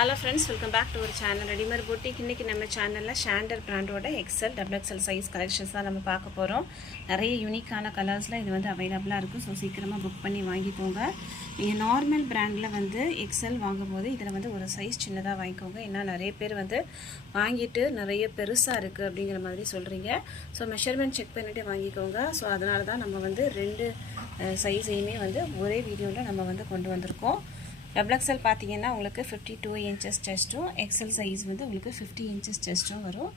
Hello friends, welcome back to ஒரு channel readymade boutique. இன்றைக்கி நம்ம சேனலில் ஷாண்டர் பிராண்டோட எக்ஸல் XXL சைஸ் கலெக்ஷன்ஸ் தான் நம்ம பார்க்க போகிறோம். நிறைய யூனிக்கான கலர்ஸில் இது வந்து அவைலபிளாக இருக்குது. ஸோ சீக்கிரமாக புக் பண்ணி வாங்கிக்கோங்க. நீங்கள் நார்மல் பிராண்டில் வந்து எக்ஸல் வாங்கும்போது இதில் வந்து ஒரு சைஸ் சின்னதாக வாங்கிக்கோங்க. ஏன்னா நிறைய பேர் வந்து வாங்கிட்டு நிறைய பெருசாக இருக்குது அப்படிங்கிற மாதிரி சொல்கிறீங்க. ஸோ மெஷர்மெண்ட் செக் பண்ணிவிட்டு வாங்கிக்கோங்க. ஸோ அதனால தான் நம்ம வந்து ரெண்டு சைஸையுமே வந்து ஒரே வீடியோவில் நம்ம வந்து கொண்டு வந்திருக்கோம். XXL பார்த்தீங்கன்னா உங்களுக்கு 52 inches செஸ்ட்டும், எக்ஸல் சைஸ் வந்து உங்களுக்கு 50 inches செஸ்ட்டும் வரும்.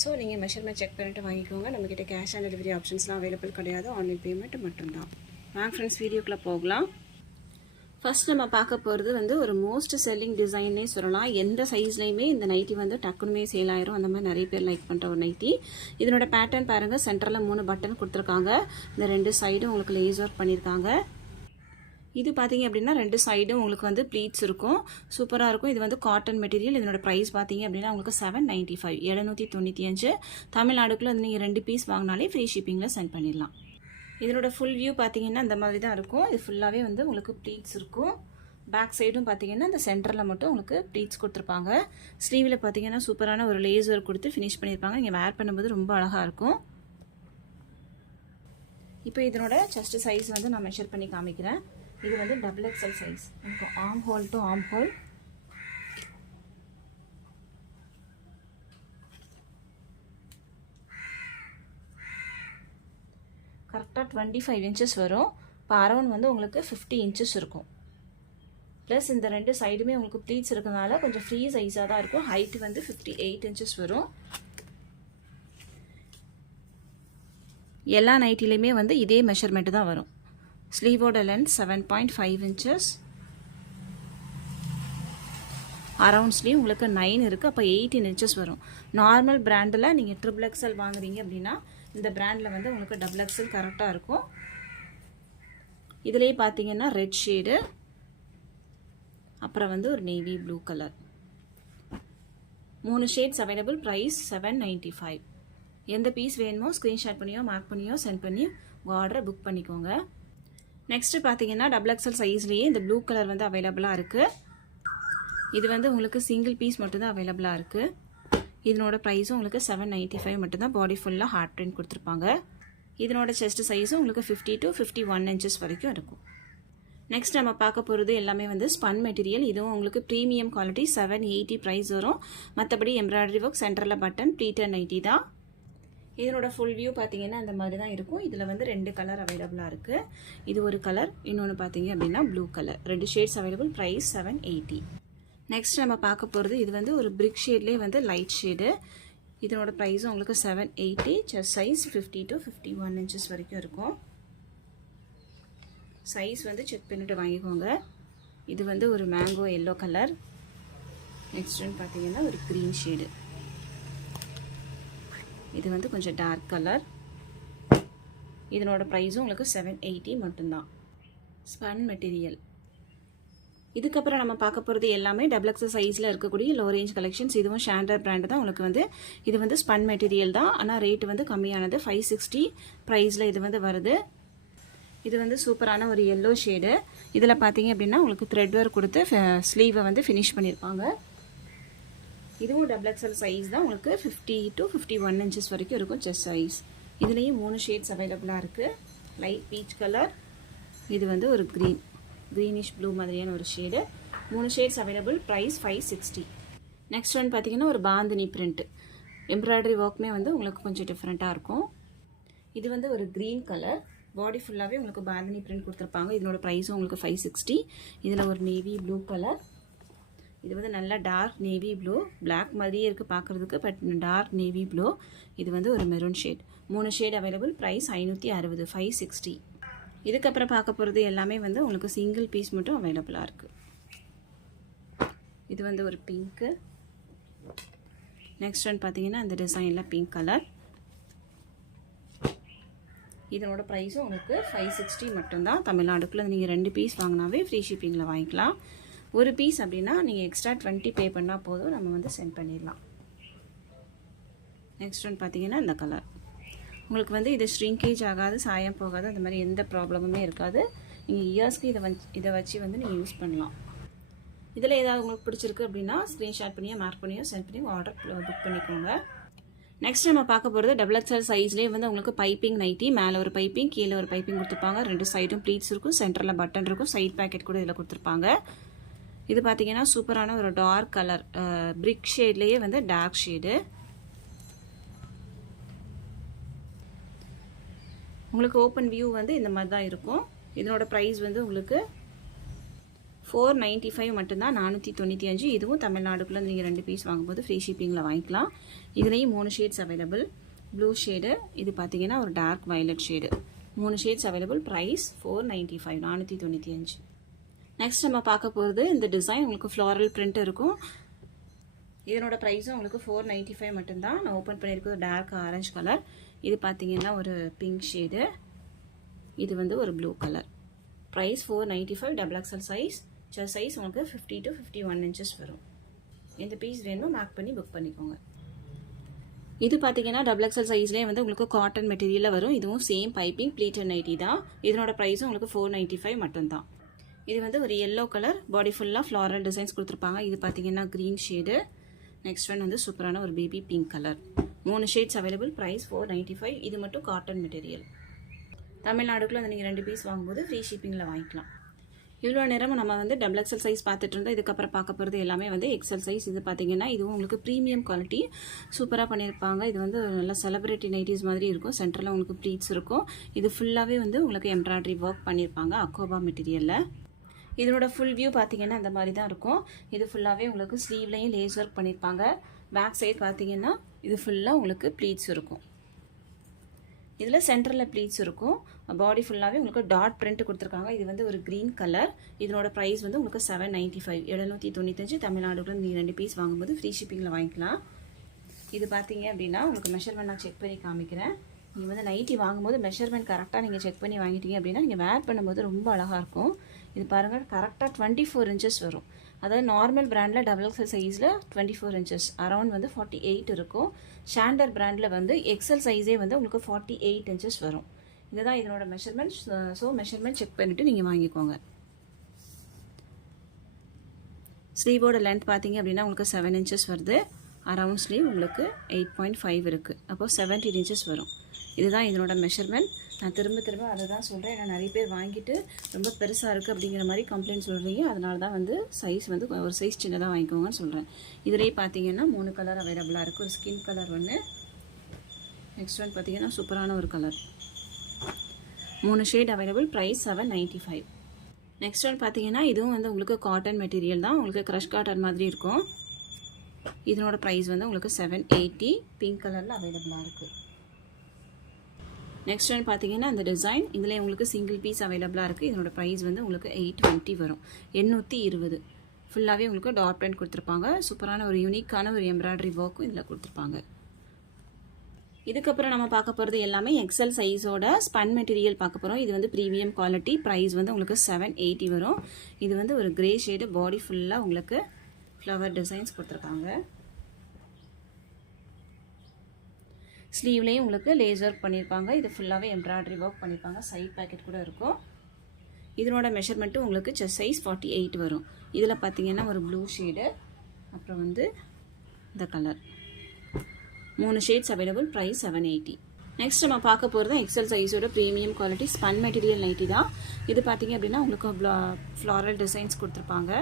ஸோ நீங்கள் மெஷர்மெண்ட் செக் பண்ணிவிட்டு வாங்கிக்கோங்க. நம்மக்கிட்ட கேஷ் ஆன் டெலிவரி ஆப்ஷன்ஸ்லாம் அவைலபிள் கிடையாது, ஆன்லைன் பேமெண்ட் மட்டும்தான். வாங்க ஃப்ரெண்ட்ஸ், வீடியோக்குள்ளே போகலாம். ஃபஸ்ட் நம்ம பார்க்க போகிறது வந்து ஒரு மோஸ்ட் செல்லிங் டிசைன்னே சொல்லலாம். எந்த சைஸ்லையுமே இந்த நைட்டி வந்து டக்குனுமே சேல் ஆயிரும். அந்த மாதிரி நிறைய பேர் லைக் பண்ணுற ஒரு நைட்டி. இதனோட பேட்டர்ன் பாருங்கள், சென்டரில் 3 பட்டன் கொடுத்துருக்காங்க. இந்த 2 சைடும் உங்களுக்கு லேஸ் ஒர்க் பண்ணியிருக்காங்க. இது பார்த்தீங்க அப்படின்னா 2 சைடும் உங்களுக்கு வந்து ப்ளீட்ஸ் இருக்கும், சூப்பராக இருக்கும். இது வந்து காட்டன் மெட்டீரியல். இதனோட ப்ரைஸ் பார்த்தீங்க அப்படின்னா உங்களுக்கு 795 795. தமிழ்நாடுக்குள்ளே வந்து நீங்கள் 2 பீஸ் வாங்கினாலே ஃப்ரீ ஷிப்பிங்கில் சென்ட் பண்ணிடலாம். இதனோட ஃபுல் வியூ பார்த்தீங்கன்னா இந்த மாதிரி தான் இருக்கும். இது ஃபுல்லாகவே வந்து உங்களுக்கு ப்ளீட்ஸ் இருக்கும். பேக் சைடும் பார்த்தீங்கன்னா இந்த சென்டரில் மட்டும் உங்களுக்கு ப்ளீட்ஸ் கொடுத்துருப்பாங்க. ஸ்லீவில் பார்த்தீங்கன்னா சூப்பரான ஒரு லேசர் கொடுத்து ஃபினிஷ் பண்ணியிருப்பாங்க. நீங்கள் வேர் பண்ணும்போது ரொம்ப அழகாக இருக்கும். இப்போ இதனோட செஸ்ட் சைஸ் வந்து நான் மெஷர் பண்ணி காமிக்கிறேன். இது வந்து XXL சைஸ். நமக்கு arm whole to arm whole கரெக்டாக 25 inches வரும். இப்போ அரௌண்ட் வந்து உங்களுக்கு 50 inches இருக்கும். ப்ளஸ் இந்த 2 சைடுமே உங்களுக்கு ப்ளீட்ஸ் இருக்கிறதுனால கொஞ்சம் ஃப்ரீ சைஸாக தான் இருக்கும். ஹைட் வந்து 58 inches வரும். எல்லா நைட்டிலையுமே வந்து இதே மெஷர்மெண்ட் தான் வரும். ஸ்லீவோட லென்த் 7.5 inches. அரவுண்ட் ஸ்லீவ் உங்களுக்கு 9 இருக்குது. அப்போ 18 inches வரும். நார்மல் பிராண்டில் நீங்கள் XXL வாங்குறீங்க அப்படின்னா இந்த பிராண்டில் வந்து உங்களுக்கு XXL கரெக்டாக இருக்கும். இதுலேயே பார்த்தீங்கன்னா ரெட் ஷேடு, அப்புறம் வந்து ஒரு navy blue colour, 3 shades available. Price 795. எந்த பீஸ் வேணுமோ ஸ்க்ரீன்ஷாட் பண்ணியோ மார்க் பண்ணியோ சென்ட் பண்ணி உங்கள் ஆர்டரை புக் பண்ணிக்கோங்க. நெக்ஸ்ட்டு பார்த்தீங்கன்னா XXL சைஸ்லேயே இந்த ப்ளூ கலர் வந்து அவைலபிளாக இருக்குது. இது வந்து உங்களுக்கு சிங்கிள் பீஸ் மட்டும்தான் அவைலபிளாக இருக்குது. இதனோட ப்ரைஸும் உங்களுக்கு 795 மட்டும்தான். பாடி ஃபுல்லாக ஹார்ட் பிரிண்ட் கொடுத்துருப்பாங்க. இதனோட செஸ்ட் சைஸும் உங்களுக்கு 50 to 51 inches வரைக்கும் இருக்கும். நெக்ஸ்ட் நம்ம பார்க்க போகிறது எல்லாமே வந்து ஸ்பன் மெட்டீரியல். இதுவும் உங்களுக்கு ப்ரீமியம் குவாலிட்டி. 780 ப்ரைஸ் வரும். மற்றபடி எம்ப்ராய்டரி ஒர்க், சென்டரில் பட்டன், ப்ளீட்டட் நைட்டி தான். இதனோட ஃபுல் வியூ பார்த்தீங்கன்னா இந்த மாதிரி தான் இருக்கும். இதில் வந்து 2 கலர் அவைலபிளாக இருக்குது. இது ஒரு கலர், இன்னொன்று பார்த்தீங்க அப்படின்னா blue colour. 2 shades available. Price 780. Next நம்ம பார்க்க போகிறது இது வந்து ஒரு பிரிக் ஷேட்லேயே வந்து லைட் ஷேடு. இதனோட ப்ரைஸும் உங்களுக்கு 780. செஸ்ட் சைஸ் 50 to 51 inches வரைக்கும் இருக்கும். சைஸ் வந்து செக் பண்ணிவிட்டு வாங்கிக்கோங்க. இது வந்து ஒரு மேங்கோ எல்லோ கலர். நெக்ஸ்ட் வந்து பார்த்தீங்கன்னா ஒரு க்ரீன் ஷேடு. இது வந்து கொஞ்சம் டார்க் கலர். இதனோட ப்ரைஸும் உங்களுக்கு 780 மட்டும்தான். Spun material. இதுக்கப்புறம் நம்ம பார்க்க போகிறது எல்லாமே XXL சைஸில் இருக்கக்கூடிய லோ ரேஞ்ச் கலெக்ஷன்ஸ். இதுவும் ஷாண்டர் பிராண்டு தான். உங்களுக்கு வந்து இது வந்து ஸ்பன் மெட்டீரியல் தான், ஆனால் ரேட்டு வந்து கம்மியானது. 560 ப்ரைஸில் இது வந்து வருது. இது வந்து சூப்பரான ஒரு எல்லோ ஷேடு. இதில் பார்த்தீங்க அப்படின்னா உங்களுக்கு த்ரெட் ஒர்க் கொடுத்து ஸ்லீவை வந்து ஃபினிஷ் பண்ணியிருப்பாங்க. இதுவும் XXL சைஸ் தான். உங்களுக்கு 50 to 51 inches வரைக்கும் இருக்கும் செஸ்ட் சைஸ். இதுலேயும் 3 ஷேட்ஸ் அவைலபிளாக இருக்குது. லைட் பீச் கலர், இது வந்து ஒரு க்ரீனிஷ் ப்ளூ மாதிரியான ஒரு shade. 3 shades available. Price 560. Next one பார்த்தீங்கன்னா ஒரு பாந்தினி பிரிண்ட். எம்ப்ராய்டரி ஒர்க்குமே வந்து உங்களுக்கு கொஞ்சம் டிஃப்ரெண்ட்டாக இருக்கும். இது வந்து ஒரு க்ரீன் கலர். பாடி ஃபுல்லாகவே உங்களுக்கு பாந்தினி பிரிண்ட் கொடுத்துருப்பாங்க. இதனோட ப்ரைஸும் உங்களுக்கு 560. இதில் ஒரு நேவி ப்ளூ கலர். இது வந்து நல்லா டார்க் நேவி ப்ளூ, பிளாக் மாதிரியே இருக்குது பார்க்குறதுக்கு, பட் டார்க் நேவி ப்ளூ. இது வந்து ஒரு maroon shade. 3 shade available. Price 560. 560. இதுக்கப்புறம் பார்க்க போகிறது எல்லாமே வந்து உங்களுக்கு சிங்கிள் பீஸ் மட்டும் அவைலபிளாக இருக்குது. இது வந்து ஒரு பிங்க்கு. நெக்ஸ்ட் ஒன் பார்த்தீங்கன்னா இந்த டிசைனில் பிங்க் கலர். இதனோட ப்ரைஸும் உங்களுக்கு 560 மட்டும்தான். தமிழ்நாடுக்குள்ளே நீங்கள் 2 பீஸ் வாங்கினாவே ஃப்ரீ ஷிப்பிங்கில் வாங்கிக்கலாம். ஒரு பீஸ் அப்படின்னா நீங்கள் எக்ஸ்ட்ரா 20 பே பண்ணால் போதும், நம்ம வந்து சென்ட் பண்ணிடலாம். நெக்ஸ்ட் ஒன் பார்த்தீங்கன்னா இந்த கலர். உங்களுக்கு வந்து இது ஷ்ரிங்கேஜ் ஆகாது, சாயம் போகாது, அந்த மாதிரி எந்த ப்ராப்ளமுமே இருக்காது. நீங்கள் இயர்ஸ்க்கு இதை வச்சு வந்து நீங்கள் யூஸ் பண்ணலாம். இதில் ஏதாவது உங்களுக்கு பிடிச்சிருக்கு அப்படின்னா ஸ்க்ரீன்ஷாட் பண்ணியோ மார்க் பண்ணியோ சென்ட் பண்ணி ஆர்டர் புக் பண்ணிக்கோங்க. நெக்ஸ்ட் நம்ம பார்க்க போகிறது டபுள் எக்ஸ்எல் சைஸ்லேயே வந்து உங்களுக்கு பைப்பிங் நைட்டி, மேலே ஒரு பைப்பிங் கீழே ஒரு பைப்பிங் கொடுத்துருப்பாங்க. 2 சைடும் ப்ளீட்ஸ் இருக்கும், சென்டரில் பட்டன் இருக்கும், சைட் பேக்கெட் கூட இதில் கொடுத்துருப்பாங்க. இது பார்த்தீங்கன்னா சூப்பரான ஒரு டார்க் கலர், பிரிக் ஷேட்லேயே வந்து டார்க் ஷேடு. உங்களுக்கு ஓப்பன் வியூ வந்து இந்த மாதிரி தான் இருக்கும். இதனோட ப்ரைஸ் வந்து உங்களுக்கு 495 மட்டும்தான், 495. இதுவும் தமிழ்நாடுக்குள்ளே நீங்கள் 2 பீஸ் வாங்கும்போது ஃப்ரீ ஷிப்பிங்கில் வாங்கிக்கலாம். இதுலேயும் 3 ஷேட்ஸ் அவைலபிள். ப்ளூ ஷேடு, இது பார்த்தீங்கன்னா ஒரு dark violet shade. 3 shades available. Price 495, 495. Next நம்ம பார்க்க போகிறது இந்த டிசைன் உங்களுக்கு ஃப்ளாரல் பிரிண்ட் இருக்கும். இதனோட ப்ரைஸும் உங்களுக்கு 495 மட்டும்தான். நான் ஓப்பன் பண்ணியிருக்கிறது டார்க் ஆரஞ்சு கலர். இது பார்த்தீங்கன்னா ஒரு பிங்க் ஷேடு, இது வந்து ஒரு blue colour. Price 495, double XL size. Size உங்களுக்கு 50 to 51 inches வரும். இந்த பீஸ் வேணும் மார்க் பண்ணி புக் பண்ணிக்கோங்க. இது பார்த்தீங்கன்னா டபுள் எக்ஸ்எல் சைஸ்லேயே வந்து உங்களுக்கு காட்டன் மெட்டீரியலில் வரும். இதுவும் சேம் பைப்பிங் ப்ளீட்டட் நைட்டி தான். இதனோட ப்ரைஸும் உங்களுக்கு 495 மட்டும்தான். இது வந்து ஒரு எல்லோ கலர், பாடி ஃபுல்லாக ஃப்ளாரல் டிசைன்ஸ் கொடுத்துருப்பாங்க. இது பார்த்தீங்கன்னா க்ரீன் ஷேடு. நெக்ஸ்ட் ஒன் வந்து சூப்பரான ஒரு baby pink colour. 3 shades available. Price 495. இது மட்டும் காட்டன் மெட்டீரியல். தமிழ்நாடுக்குள்ளே வந்து நீங்கள் 2 பீஸ் வாங்கும்போது ஃப்ரீ ஷிப்பிங்கில் வாங்கிக்கலாம். இவ்வளோ நேரம் நம்ம வந்து டபுள் எக்ஸ்எல் சைஸ் பார்த்துட்டு இருந்தோம். இதுக்கப்புறம் பார்க்க போகிறது எல்லாமே வந்து எக்ஸ்எல் சைஸ். இது பார்த்தீங்கன்னா இதுவும் உங்களுக்கு ப்ரீமியம் குவாலிட்டி சூப்பராக பண்ணியிருப்பாங்க. இது வந்து நல்ல செலிபிரிட்டி நைட்டிஸ் மாதிரி இருக்கும். சென்டரில் உங்களுக்கு ப்ளீட்ஸ் இருக்கும். இது ஃபுல்லாகவே வந்து உங்களுக்கு எம்ப்ராய்டரி ஒர்க் பண்ணியிருப்பாங்க அக்கோபா மெட்டீரியலில். இதனோட ஃபுல் வியூ பார்த்தீங்கன்னா அந்த மாதிரி தான் இருக்கும். இது ஃபுல்லாகவே உங்களுக்கு ஸ்லீவ்லையும் லேஸ் ஒர்க் பண்ணியிருப்பாங்க. பேக் சைட் பார்த்தீங்கன்னா இது ஃபுல்லாக உங்களுக்கு ப்ளீட்ஸ் இருக்கும். இதில் சென்டரில் ப்ளீட்ஸ் இருக்கும். பாடி ஃபுல்லாகவே உங்களுக்கு டாட் பிரிண்ட் கொடுத்துருக்காங்க. இது வந்து ஒரு க்ரீன் கலர். இதனோட ப்ரைஸ் வந்து உங்களுக்கு 795, 795. தமிழ்நாடுக்குள்ள நீங்கள் 2 பீஸ் வாங்கும்போது ஃப்ரீ ஷிப்பிங்கில் வாங்கிக்கலாம். இது பார்த்தீங்க அப்படின்னா உங்களுக்கு மெஷர்மெண்ட் நான் செக் பண்ணி காமிக்கிறேன். நீங்கள் வந்து நைட்டி வாங்கும்போது மெஷர்மெண்ட் கரெக்டாக நீங்கள் செக் பண்ணி வாங்கிட்டீங்க அப்படின்னா நீங்கள் வேர் பண்ணும்போது ரொம்ப அழகாக இருக்கும். இது பாருங்கள், கரெக்டாக 24 inches வரும். அதாவது நார்மல் பிராண்டில் டபுள் எக்ஸ்எல் சைஸில் 24 inches, அரௌண்ட் வந்து 48 இருக்கும். ஷாண்டர் பிராண்டில் வந்து எக்ஸ்எல் சைஸே வந்து உங்களுக்கு 48 inches வரும். இதுதான் இதனோட மெஷர்மெண்ட். ஸோ மெஷர்மெண்ட் செக் பண்ணிவிட்டு நீங்கள் வாங்கிக்கோங்க. ஸ்லீவோட லென்த் பார்த்தீங்க அப்படின்னா உங்களுக்கு 7 inches வருது. அரவுண்ட் ஸ்லீவ் உங்களுக்கு 8.5 இருக்குது. அப்போது 17 inches வரும். இதுதான் இதனோட மெஷர்மெண்ட். நான் திரும்ப அதை தான் சொல்கிறேன். ஏன்னா நிறைய பேர் வாங்கிட்டு ரொம்ப பெருசாக இருக்குது அப்படிங்கிற மாதிரி கம்ப்ளைண்ட் சொல்கிறீங்க. அதனால தான் வந்து சைஸ் வந்து ஒரு சைஸ் சின்னதாக வாங்கிக்கோங்கன்னு சொல்கிறேன். இதிலே பார்த்தீங்கன்னா 3 கலர் அவைலபிளாக இருக்குது. ஒரு ஸ்கின் கலர் ஒன்று, நெக்ஸ்ட் ஒன் பார்த்தீங்கன்னா சூப்பரான ஒரு colour. 3 shade available. Price 795. Next one பார்த்தீங்கன்னா இதுவும் வந்து உங்களுக்கு காட்டன் மெட்டீரியல் தான். உங்களுக்கு க்ரஷ் காட்டன் மாதிரி இருக்கும். இதனோட ப்ரைஸ் வந்து உங்களுக்கு 780. பிங்க் கலரில் அவைலபிளாக இருக்குது. நெக்ஸ்ட் ஒன் பார்த்தீங்கன்னா அந்த டிசைன் இதில் உங்களுக்கு சிங்கிள் பீஸ் அவைலபிளாக இருக்குது. இதனோட ப்ரைஸ் வந்து உங்களுக்கு 820 வரும். 820. ஃபுல்லாகவே உங்களுக்கு டாட் பிரிண்ட் கொடுத்துருப்பாங்க. சூப்பரான ஒரு யூனிக்கான ஒரு எம்ப்ராய்டரி ஒர்க்கும் இதில் கொடுத்துருப்பாங்க. இதுக்கப்புறம் நம்ம பார்க்க போகிறது எல்லாமே எக்ஸ்எல் சைஸோட ஸ்பன் மெட்டீரியல் பார்க்க போகிறோம். இது வந்து ப்ரீமியம் குவாலிட்டி. ப்ரைஸ் வந்து உங்களுக்கு 780 வரும். இது வந்து ஒரு கிரே ஷேடு. பாடி ஃபுல்லாக உங்களுக்கு ஃப்ளவர் டிசைன்ஸ் கொடுத்துருக்காங்க. ஸ்லீவ்லேயும் உங்களுக்கு லேஸ் ஒர்க் பண்ணியிருப்பாங்க. இது ஃபுல்லாகவே எம்ப்ராய்டரி ஒர்க் பண்ணியிருப்பாங்க. சைட் பேக்கெட் கூட இருக்கும். இதனோட மெஷர்மெண்ட்டும் உங்களுக்கு செஸ்ட் சைஸ் 48 வரும். இதில் பார்த்தீங்கன்னா ஒரு ப்ளூ ஷேடு, அப்புறம் வந்து இந்த colour. 3 shades available. Price 780. Next நம்ம பார்க்க போகிறது எக்ஸ்எல் சைஸோட premium quality spun material nighty தான். இது பார்த்தீங்க அப்படின்னா உங்களுக்கு ஃப்ளாரல் டிசைன்ஸ் கொடுத்துருப்பாங்க.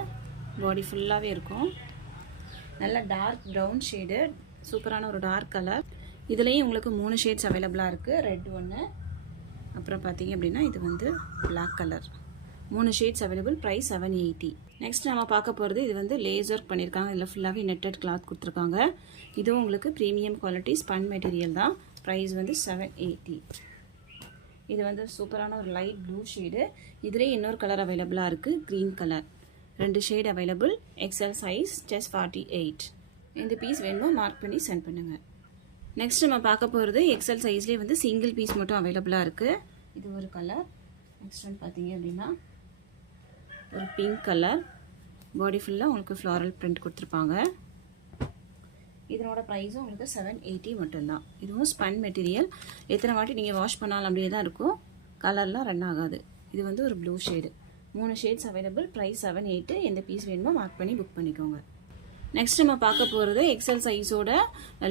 பாடி ஃபுல்லாகவே இருக்கும். நல்ல டார்க் ப்ரௌன் ஷேடு, சூப்பரான ஒரு டார்க் கலர். இதுலேயும் உங்களுக்கு 3 ஷேட்ஸ் அவைலபிளாக இருக்குது. ரெட் ஒன்று, அப்புறம் பார்த்தீங்க அப்படின்னா இது வந்து black colour. 3 shades available. Price 780. Next நம்ம பார்க்க போகிறது இது வந்து லேஸ் ஒர்க் பண்ணியிருக்காங்க. இதில் ஃபுல்லாகவே நெட்டட் கிளாத் கொடுத்துருக்காங்க. இதுவும் உங்களுக்கு ப்ரீமியம் குவாலிட்டி ஸ்பன் மெட்டீரியல் தான். ப்ரைஸ் வந்து 780. இது வந்து சூப்பரான ஒரு லைட் ப்ளூ ஷேடு. இதிலே இன்னொரு கலர் அவைலபிளாக இருக்குது, green colour. 2 shade available. XL size, chest 48. இந்த பீஸ் வேணுமோ மார்க் பண்ணி சென்ட் பண்ணுங்கள். நெக்ஸ்ட் நம்ம பார்க்க போகிறது எக்ஸ்எல் சைஸ்லேயே வந்து சிங்கிள் பீஸ் மட்டும் அவைலபிளாக இருக்குது. இது ஒரு கலர். நெக்ஸ்ட் ஒன் பார்த்தீங்க அப்படின்னா ஒரு பிங்க் கலர். பாடி ஃபுல்லாக உங்களுக்கு ஃப்ளாரல் பிரிண்ட் கொடுத்துருப்பாங்க. இதனோட ப்ரைஸும் உங்களுக்கு 780 மட்டும்தான். இதுவும் ஸ்பன் மெட்டீரியல். எத்தனை வாட்டி நீங்கள் வாஷ் பண்ணாலும் அப்படியே தான் இருக்கும். கலர்லாம் ரன் ஆகாது. இது வந்து ஒரு blue shade. 3 shades available. Price 780. எந்த பீஸ் வேணுமோ மார்க் பண்ணி புக் பண்ணிக்கோங்க. நெக்ஸ்ட் நம்ம பார்க்க போகிறது எக்ஸல் சைஸோட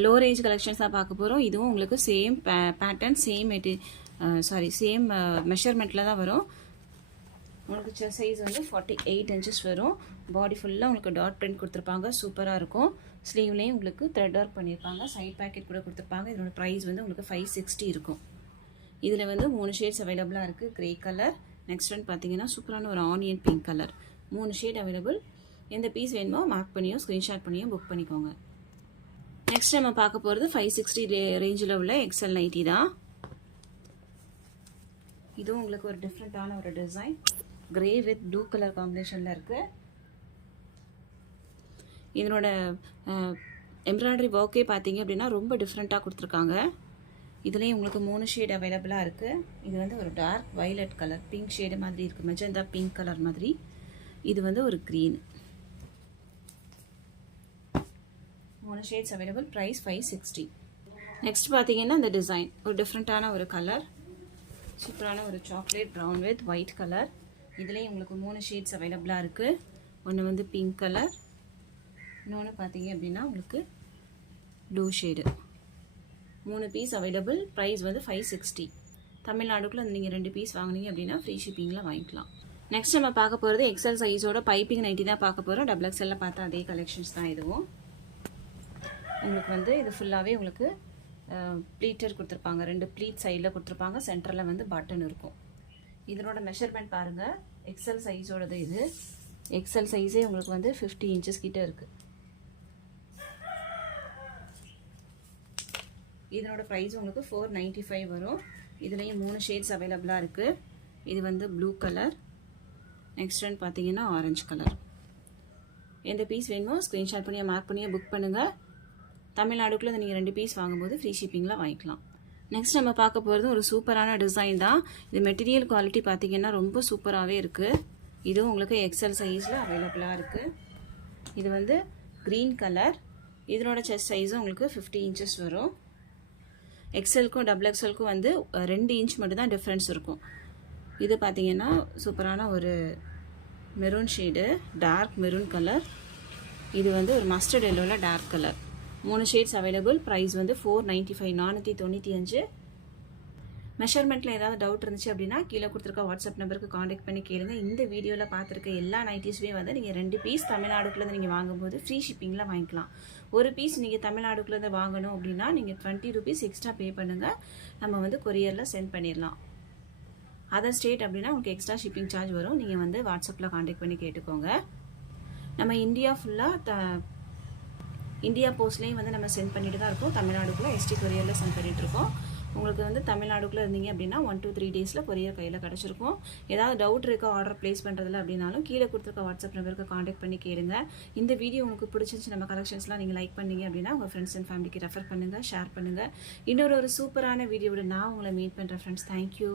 லோ ரேஞ்ச் கலெக்ஷன்ஸ் தான் பார்க்க போகிறோம். இதுவும் உங்களுக்கு சேம் பேட்டர்ன், சேம் மெஷர்மெண்ட்டில் தான் வரும். உங்களுக்கு செஸ்ட் சைஸ் வந்து 48 inches வரும். பாடி ஃபுல்லாக உங்களுக்கு டாட் பிரிண்ட் கொடுத்துருப்பாங்க, சூப்பராக இருக்கும். ஸ்லீவ்லேயும் உங்களுக்கு த்ரெட் ஒர்க் பண்ணியிருப்பாங்க, சைட் பேக்கெட் கூட கொடுத்துருப்பாங்க. இதோட ப்ரைஸ் வந்து உங்களுக்கு 560 இருக்கும். இதில் வந்து 3 ஷேட்ஸ் அவைலபிளாக இருக்குது. கிரே கலர், நெக்ஸ்ட் ஒன் பார்த்தீங்கன்னா சூப்பரான ஒரு onion pink colour. 3 shade available. எந்த பீஸ் வேணுமோ மார்க் பண்ணியோ ஸ்க்ரீன்ஷாட் பண்ணியோ புக் பண்ணிக்கோங்க. நெக்ஸ்ட் நம்ம பார்க்க போகிறது 560 ரேஞ்சில் உள்ள எக்ஸல் நைட்டி தான். இதுவும் உங்களுக்கு ஒரு டிஃப்ரெண்ட்டான ஒரு design, grey with blue colour காம்பினேஷனில் இருக்குது. இதனோட எம்ப்ராய்டரி ஒர்க்கே பார்த்தீங்க அப்படின்னா ரொம்ப டிஃப்ரெண்ட்டாக கொடுத்துருக்காங்க. இதுலேயும் உங்களுக்கு 3 ஷேட் அவைலபிளாக இருக்குது. இது வந்து ஒரு dark violet colour, pink shade மாதிரி இருக்குது, மெஜந்தா பிங்க் கலர் மாதிரி. இது வந்து ஒரு green. 3 shades available. Price 560. Next பார்த்தீங்கன்னா இந்த டிசைன் ஒரு டிஃப்ரெண்ட்டான ஒரு கலர், சூப்பரான ஒரு chocolate brown with white colour. இதுலேயும் உங்களுக்கு 3 ஷேட்ஸ் அவைலபிளாக இருக்குது. ஒன்று வந்து பிங்க் கலர், இன்னொன்று பார்த்தீங்க அப்படின்னா உங்களுக்கு blue shade. 3 piece available. Price வந்து 560. தமிழ்நாடுக்குள்ளே நீங்கள் 2 பீஸ் வாங்கினீங்க அப்படின்னா ஃப்ரீ ஷிப்பிங்கில் வாங்கிக்கலாம். நெக்ஸ்ட் நம்ம பார்க்க போகிறது எக்ஸல் சைஸோட பைப்பிங் நைட்டி தான் பார்க்க போகிறோம். டபுள் எக்ஸலில் பார்த்தா அதே கலெக்ஷன்ஸ் தான் இதுவும். உங்களுக்கு வந்து இது ஃபுல்லாகவே உங்களுக்கு ப்ளீட்டர் கொடுத்துருப்பாங்க, 2 ப்ளீட் சைடில் கொடுத்துருப்பாங்க, சென்டரில் வந்து பட்டன் இருக்கும். இதனோட மெஷர்மெண்ட் பாருங்கள், எக்ஸல் சைஸோடது இது. எக்ஸல் சைஸே உங்களுக்கு வந்து 50 inches கிட்ட இருக்குது. இதனோட ப்ரைஸ் உங்களுக்கு 495 வரும். இதுலேயும் 3 ஷேட்ஸ் அவைலபிளாக இருக்குது. இது வந்து ப்ளூ கலர், நெக்ஸ்ட் ஒன் பார்த்தீங்கன்னா ஆரஞ்சு கலர். எந்த பீஸ் வேணுமோ ஸ்க்ரீன்ஷாட் பண்ணி மார்க் பண்ணி புக் பண்ணுங்கள். தமிழ்நாடுக்குள்ளே நீங்கள் 2 பீஸ் வாங்கும்போது ஃப்ரீ ஷிப்பிங்கில் வாங்கிக்கலாம். நெக்ஸ்ட் நம்ம பார்க்க போகிறது ஒரு சூப்பரான டிசைன் தான். இது மெட்டீரியல் குவாலிட்டி பார்த்தீங்கன்னா ரொம்ப சூப்பராகவே இருக்குது. இதுவும் உங்களுக்கு எக்ஸல் சைஸில் அவைலபிளாக இருக்குது. இது வந்து க்ரீன் கலர். இதனோட செஸ்ட் சைஸும் உங்களுக்கு 50 inches வரும். எக்ஸலுக்கும் டபுள் எக்ஸலுக்கும் வந்து 2 inch மட்டும்தான் டிஃப்ரென்ஸ் இருக்கும். இது பார்த்தீங்கன்னா சூப்பரான ஒரு maroon shade, dark maroon colour. இது வந்து ஒரு மஸ்டர்ட் எல்லோவில் dark colour. 3 shades available. Price வந்து 495, 495. மெஷர்மெண்ட்டில் ஏதாவது டவுட் இருந்துச்சு அப்படின்னா கீழே கொடுத்துருக்க வாட்ஸ்அப் நம்பருக்கு காண்டாக்ட் பண்ணி கேளுங்க. இந்த வீடியோவில் பார்த்துருக்க எல்லா நைட்டிஸுமே வந்து நீங்கள் 2 பீஸ் தமிழ்நாடுக்குள்ளே நீங்கள் வாங்கும்போது ஃப்ரீ ஷிப்பிங்கில் வாங்கிக்கலாம். ஒரு பீஸ் நீங்கள் தமிழ்நாடுக்குள்ளே வாங்கணும் அப்படின்னா நீங்கள் 20 rupees எக்ஸ்ட்ரா பே பண்ணுங்கள். நம்ம வந்து கொரியரில் சென்ட் பண்ணிடலாம். அதர் ஸ்டேட் அப்படின்னா உங்களுக்கு எக்ஸ்ட்ரா ஷிப்பிங் சார்ஜ் வரும். நீங்கள் வந்து வாட்ஸ்அப்பில் காண்டாக்ட் பண்ணி கேட்டுக்கோங்க. நம்ம இந்தியா ஃபுல்லாக இந்தியா போஸ்ட்லேயும் வந்து நம்ம சென்ட் பண்ணிட்டு தான் இருக்கோம். தமிழ்நாடுக்குள்ளே எஸ்டி கொரியரில் சென்ட் பண்ணிகிட்ருக்கோம். உங்களுக்கு வந்து தமிழ்நாடுக்குள்ளே இருந்தீங்க அப்படின்னா 1 to 3 days கொரியர் கையில் கிடச்சிருக்கும். ஏதாவது டவுட் இருக்கா ஆர்டர் ப்ளேஸ் பண்ணுறதுல அப்படின்னாலும் கீழே கொடுத்துருக்க வாட்ஸ்அப் நம்பருக்கு காண்டாக்ட் பண்ணி கேளுங்க. இந்த வீடியோ உங்களுக்கு பிடிச்சிருந்துச்சு, நம்ம கலெக்ஷன்ஸ்லாம் நீங்கள் லைக் பண்ணீங்க அப்படின்னா உங்கள் ஃப்ரெண்ட்ஸ் அண்ட் ஃபேமிலிக்கு ரெஃபர் பண்ணுங்கள், ஷேர் பண்ணுங்கள். இன்னொரு சூப்பரான வீடியோவில் நான் உங்களை மீட் பண்ணுறேன் ஃப்ரெண்ட்ஸ். தேங்க்யூ.